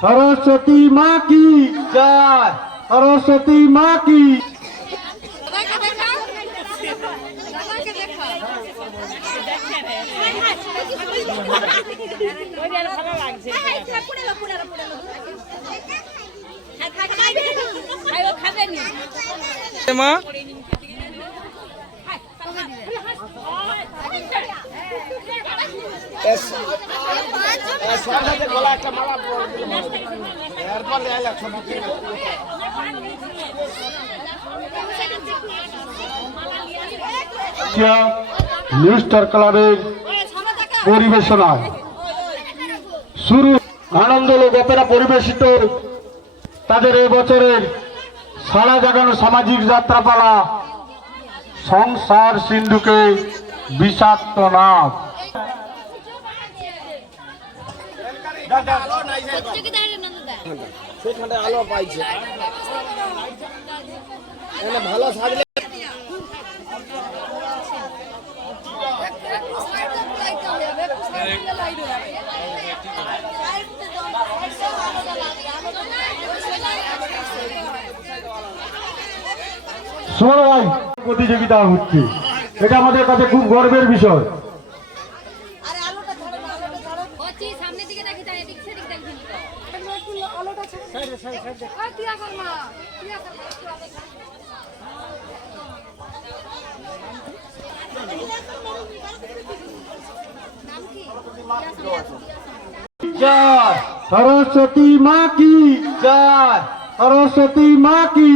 সরস্বতী মা কি জয়? সরস্বতী মা কি? দাদাকে দেখা দাদাকে দেখা মা নিউ ক্লাবের পরিবেশনায়। শুরু। আনন্দ লোক অপেরা পরিবেশিত। তাদের বছরের সারা জাগানো সামাজিক যাত্রাপালা, সংসার সিন্ধুকে বিষাক্ত নাম সেখানে আলো পাইছে। ভালো সাজলে প্রতিযোগিতা হচ্ছে। এটা আমাদের কাছে খুব গর্বের বিষয়। সামনের দিকে দেখি তাই এদিক সেদিক দেখবি আলোটা ছেড়ে টিয়া শর্মা টিয়া জয়। সরস্বতী মা কি? জয়। সরস্বতী মা কি?